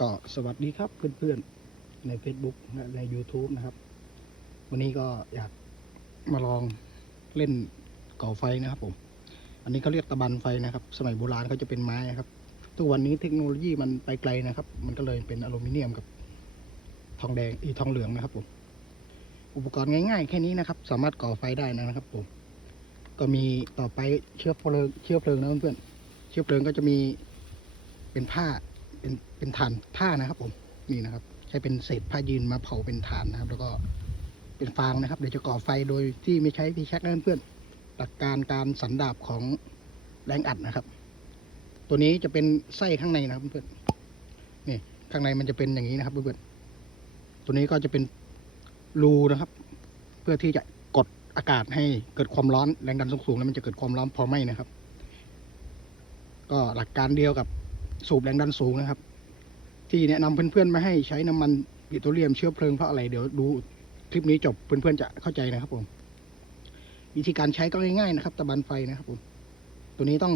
ก็สวัสดีครับเพื่อนๆใน Facebook และใน YouTube นะครับ วันนี้ก็อยากมาลองเล่นก่อไฟนะครับผม อันนี้เขาเรียกตะบันไฟนะครับ สมัยโบราณเขาจะเป็นไม้ครับทุกวันนี้เทคโนโลยีมันไปไกลนะครับ มันก็เลยเป็นอลูมิเนียมกับทองแดงอีทองเหลืองนะครับผมอุปกรณ์ง่ายๆ แค่นี้นะครับ สามารถก่อไฟได้นะครับผมก็มีต่อไปเชื้อเพลิงเชื้อเพลิงนะเพื่อนเชื้อเพลิงก็จะมีเป็นผ้า เป็นเป็นถ่านผ้านะครับ ผมนี่นะครับ ใช้เป็นเศษผ้ายืนมาเผาเป็นถ่านนะครับ แล้วก็เป็นฟางนะครับเดี๋ยวจะก่อไฟโดยที่ไม่ใช้พีแช็กนะเพื่อนๆหลักการการสันดาบของแรงอัดนะครับ ตัวนี้จะเป็นไส้ข้างในนะครับเพื่อนๆนี่ข้างในมันจะเป็นอย่างนี้นะครับเพื่อนๆตัวนี้ก็จะเป็นรูนะครับ เพื่อที่จะกดอากาศให้เกิดความร้อนแรงดันสูงๆแล้วมันจะเกิดความร้อนพอไหมนะครับ ก็หลักการเดียวกับ สูบแรงดันสูงนะครับ ที่แนะนำเพื่อนๆไม่ให้ใช้น้ำมันปิโตรเลียมเชื้อเพลิงเพราะอะไรเดี๋ยวดูคลิปนี้จบเพื่อนๆจะเข้าใจนะครับผมวิธีการใช้ก็ง่ายๆนะครับตะบันไฟนะครับผมตัวนี้ต้อง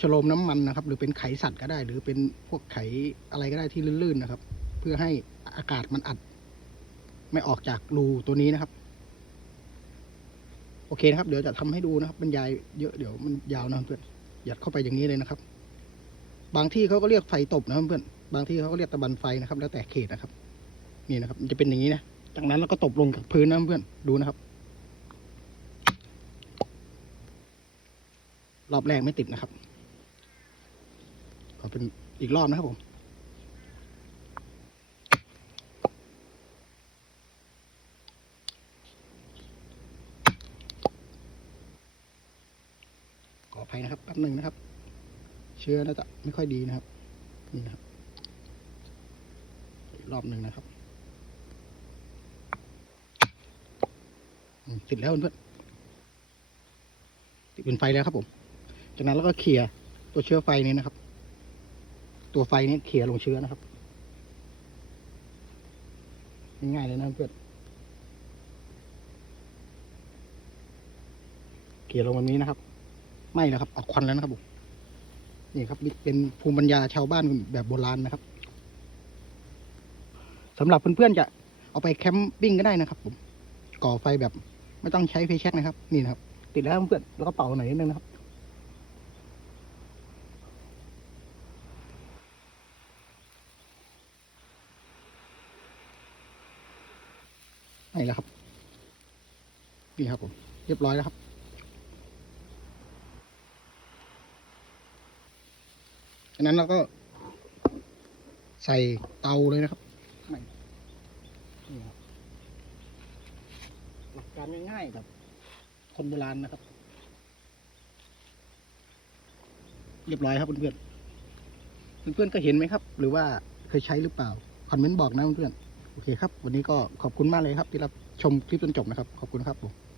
ฉโลมน้ำมันนะครับ หรือเป็นไขสัตว์ก็ได้ หรือเป็นพวกไขอะไรก็ได้ที่ลื่นๆนะครับ เพื่อให้อากาศมันอัด ไม่ออกจากรูตัวนี้นะครับ โอเคนะครับ เดี๋ยวจะทำให้ดูนะครับบรรยายเยอะเดี๋ยวมันยาวนะเพื่อนหยัดเข้าไปอย่างนี้เลยนะครับ บางที่เขาก็เรียกไฟตบนะเพื่อนบางที่เขาก็เรียกตะบันไฟนะครับ แล้วแต่เขตนะครับ นี่นะครับ มันจะเป็นอย่างนี้นะจากนั้นเราก็ตบลงกับพื้นนะเพื่อนดูนะครับรอบแรกไม่ติดนะครับ ขอเป็นอีกรอบนะครับผม ขออภัยนะครับแป๊บหนึ่งนะครับ เชื้อน่าจะไม่ค่อยดีนะครับ นี่นะครับรอบหนึ่งนะครับติดแล้วเพื่อนติดเป็นไฟแล้วครับผม จากนั้นเราก็เคลียตัวเชื้อไฟนี้นะครับ ตัวไฟนี้เคลียลงเชื้อนะครับ ง่ายๆเลยนะเพื่อนเคลียลงแบบนี้นะครับ ไม่แล้วครับออกควันแล้วนะครับผม นี่ครับเป็นภูมิปัญญาชาวบ้านแบบโบราณนะครับสำหรับเพื่อนๆจะเอาไปแคมปิ้งก็ได้นะครับ ผม ก่อไฟแบบไม่ต้องใช้ไฟแช็กนะครับ นี่นะครับ ติดแล้วเพื่อนแล้วก็เป่าหน่อยนิดนึงนะครับนี่แล้วครับ นี่ครับผม เรียบร้อยแล้วครับ จากนั้นเราก็ ใส่เตาเลยนะครับหลักการง่ายๆกับคนโบราณนะครับ เรียบร้อยครับเพื่อนๆเพื่อนๆก็เห็นไหมครับ หรือว่าเคยใช้หรือเปล่าคอมเมนต์บอกนะเพื่อนๆโอเคครับ วันนี้ก็ขอบคุณมากเลยครับ ที่รับชมคลิปจนจบนะครับ ขอบคุณครับผม